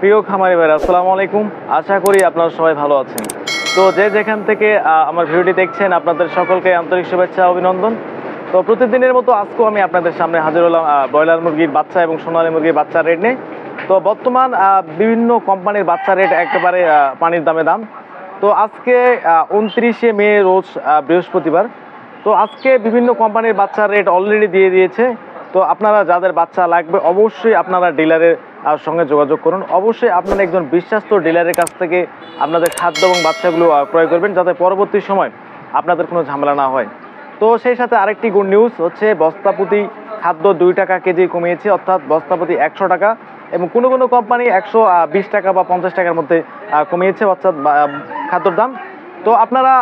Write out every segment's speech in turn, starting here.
প্রিয় খামারি ভাইরা, আসসালামু আলাইকুম। আশা করি আপনারা সবাই ভালো আছেন। তো যে যেখান থেকে আমার ভিডিওটি দেখছেন, আপনাদের সকলকে আন্তরিক শুভেচ্ছা অভিনন্দন। তো প্রতিদিনের মতো আজকেও আমি আপনাদের সামনে হাজির হলাম ব্রয়লার মুরগির বাচ্চা এবং সোনালী মুরগির বাচ্চা রেট নিয়ে। তো বর্তমান বিভিন্ন কোম্পানির বাচ্চা রেট একেবারে পানির দাম। তো আজকে 29শে মে রোজ বৃহস্পতিবার। তো আজকে বিভিন্ন কোম্পানির বাচ্চার রেট অলরেডি দিয়ে দিয়েছে। তো আপনারা যাদের বাচ্চা লাগবে অবশ্যই আপনারা ডিলারের সঙ্গে যোগাযোগ করুন। অবশ্যই আপনারা একজন বিশ্বস্ত ডিলারের কাছ থেকে আপনাদের খাদ্য এবং বাচ্চাগুলো ক্রয় করবেন, যাতে পরবর্তী সময় আপনাদের কোনো ঝামেলা না হয়। তো সেই সাথে আরেকটি গুড নিউজ হচ্ছে, বস্তাপ্রতি খাদ্য 2 টাকা কেজি কমিয়েছে, অর্থাৎ বস্তাপ্রতি 100 টাকা, এবং কোনো কোনো কোম্পানি 120 টাকা বা 50 টাকার মধ্যে কমিয়েছে অর্থাৎ খাদ্যর দাম। তো আপনারা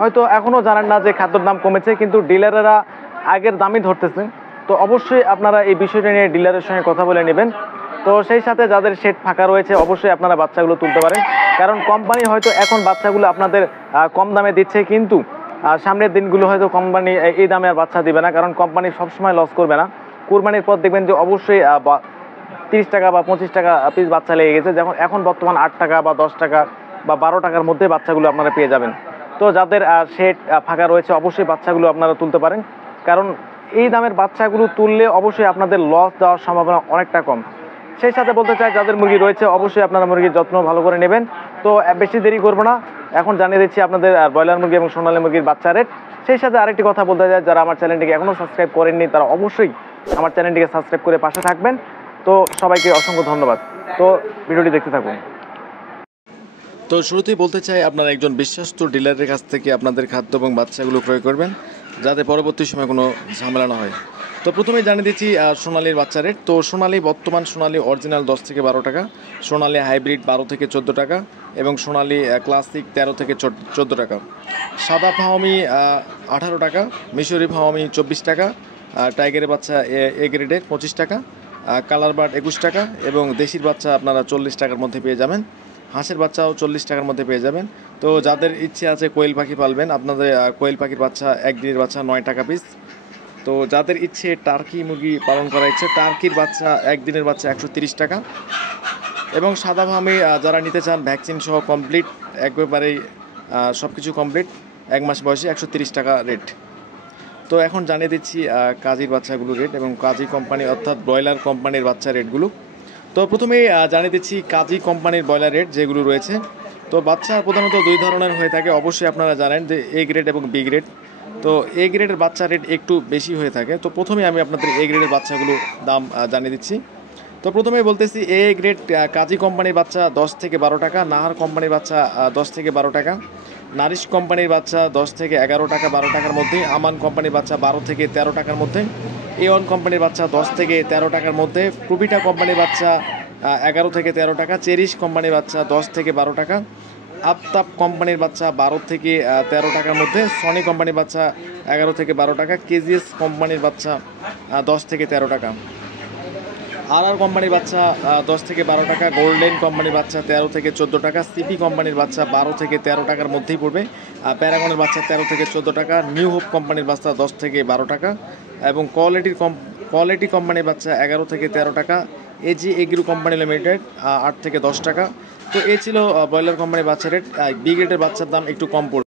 হয়তো এখনও জানেন না যে খাদ্যর দাম কমেছে, কিন্তু ডিলারেরা আগের দামই ধরতেছে। তো অবশ্যই আপনারা এই বিষয়টা নিয়ে ডিলারের সঙ্গে কথা বলে নেবেন। তো সেই সাথে যাদের শেড ফাঁকা রয়েছে অবশ্যই আপনারা বাচ্চাগুলো তুলতে পারেন, কারণ কোম্পানি হয়তো এখন বাচ্চাগুলো আপনাদের কম দামে দিচ্ছে, কিন্তু সামনের দিনগুলো হয়তো কোম্পানি এই দামে আর বাচ্চা দিবে না, কারণ কোম্পানি সবসময় লস করবে না। কুরবানির পর দেখবেন যে অবশ্যই 30 টাকা বা 25 টাকা পিস বাচ্চা লেগে গেছে, যেমন এখন বর্তমান 8 টাকা বা 10 টাকা বা 12 টাকার মধ্যে বাচ্চাগুলো আপনারা পেয়ে যাবেন। তো যাদের শেড ফাঁকা রয়েছে অবশ্যই বাচ্চাগুলো আপনারা তুলতে পারেন, কারণ এই দামের বাচ্চাগুলো তুললে অবশ্যই আপনাদের লস দেওয়ার সম্ভাবনা অনেকটা কম। সেই সাথে বলতে চাই, যাদের মুরগি রয়েছে অবশ্যই আপনারা মুরগির যত্ন ভালো করে নেবেন। তো বেশি দেরি করবো না, এখন জানিয়ে দিচ্ছি আপনাদের ব্রয়লার মুরগি এবং সোনালী মুরগির বাচ্চা রেট। সেই সাথে আরেকটি কথা বলতে চাই, যারা আমার চ্যানেলটিকে এখনও সাবস্ক্রাইব করেননি তারা অবশ্যই আমার চ্যানেলটিকে সাবস্ক্রাইব করে পাশে থাকবেন। তো সবাইকে অসংখ্য ধন্যবাদ। তো ভিডিওটি দেখতে থাকুন। তো শুরুতেই বলতে চাই, আপনারা একজন বিশ্বস্ত ডিলারের কাছ থেকে আপনাদের খাদ্য এবং বাচ্চাগুলো ক্রয় করবেন, যাতে পরবর্তী সময় কোনো ঝামেলা না হয়। তো প্রথমেই জানিয়ে দিচ্ছি সোনালীর বাচ্চা রেট। তো সোনালী বর্তমান সোনালী অরিজিনাল 10 থেকে 12 টাকা, সোনালী হাইব্রিড 12 থেকে 14 টাকা, এবং সোনালী ক্লাসিক 13 থেকে 14 টাকা। সাদা ফাওমি 18 টাকা, মিশরি ফাওমি 24 টাকা, টাইগারের বাচ্চা এ গ্রেডের 25 টাকা, কালার বার্ড 21 টাকা, এবং দেশির বাচ্চা আপনারা 40 টাকার মধ্যে পেয়ে যাবেন। হাঁসের বাচ্চাও 40 টাকার মধ্যে পেয়ে যাবেন। তো যাদের ইচ্ছে আছে কোয়েল পাখি পালবেন, আপনাদের কোয়েল পাখির বাচ্চা একদিনের বাচ্চা 9 টাকা পিস। তো যাদের ইচ্ছে টার্কি মুরগি পালন করার ইচ্ছে, টার্কির বাচ্চা একদিনের বাচ্চা 130 টাকা। এবং সাদা ফার্মে যারা নিতে চান ভ্যাকসিন সহ কমপ্লিট, একবারেই সব কিছু কমপ্লিট, 1 মাস বয়সে 130 টাকা রেট। তো এখন জানিয়ে দিচ্ছি কাজীর বাচ্চাগুলো রেট এবং কাজী কোম্পানি অর্থাৎ ব্রয়লার কোম্পানির বাচ্চা রেটগুলো। তো প্রথমেই জানিয়ে দিচ্ছি কাজী কোম্পানির ব্রয়লার রেট যেগুলো রয়েছে। তো বাচ্চা প্রধানত 2 ধরনের হয়ে থাকে, অবশ্যই আপনারা জানেন যে এ গ্রেড এবং বি গ্রেড। তো এ গ্রেডের বাচ্চা রেট একটু বেশি হয়ে থাকে। তো প্রথমে আমি আপনাদের এ গ্রেডের বাচ্চাগুলো দাম জানিয়ে দিচ্ছি। তো প্রথমেই বলতেছি, এ গ্রেড কাজী কোম্পানির বাচ্চা 10 থেকে 12 টাকা, নাহার কোম্পানির বাচ্চা 10 থেকে 12 টাকা, নারিশ কোম্পানির বাচ্চা 10 থেকে 11 টাকা 12 টাকার মধ্যে, আমান কোম্পানির বাচ্চা 12 থেকে 13 টাকার মধ্যে, A1 কোম্পানির বাচ্চা 10 থেকে 13 টাকার মধ্যে, প্রুবিটা কোম্পানির বাচ্চা 11 থেকে 13 টাকা, চেরিশ কোম্পানির বাচ্চা 10 থেকে 12 টাকা, আফতাব কোম্পানির বাচ্চা 12 থেকে 13 টাকার মধ্যে, সনি কোম্পানির বাচ্চা 11 থেকে 12 টাকা, কেজিএস কোম্পানির বাচ্চা 10 থেকে 13 টাকা, আর কোম্পানির বাচ্চা 10 থেকে 12 টাকা, গোল্ডেন কোম্পানির বাচ্চা 13 থেকে 14 টাকা, সিপি কোম্পানির বাচ্চা 12 থেকে 13 টাকার মধ্যেই পড়বে, প্যারাগনের বাচ্চা 13 থেকে 14 টাকা, নিউ হোপ কোম্পানির বাচ্চা 10 থেকে 12 টাকা, এবং কোয়ালিটি কোম্পানির বাচ্চা 11 থেকে 13 টাকা, এজি এগ্রো কোম্পানি লিমিটেড 8 থেকে 10 টাকা। তো এই ছিল ব্রয়লার কোম্পানির বাচ্চা রেট। বি গ্রেডের বাচ্চার দাম একটু কম পড়বে।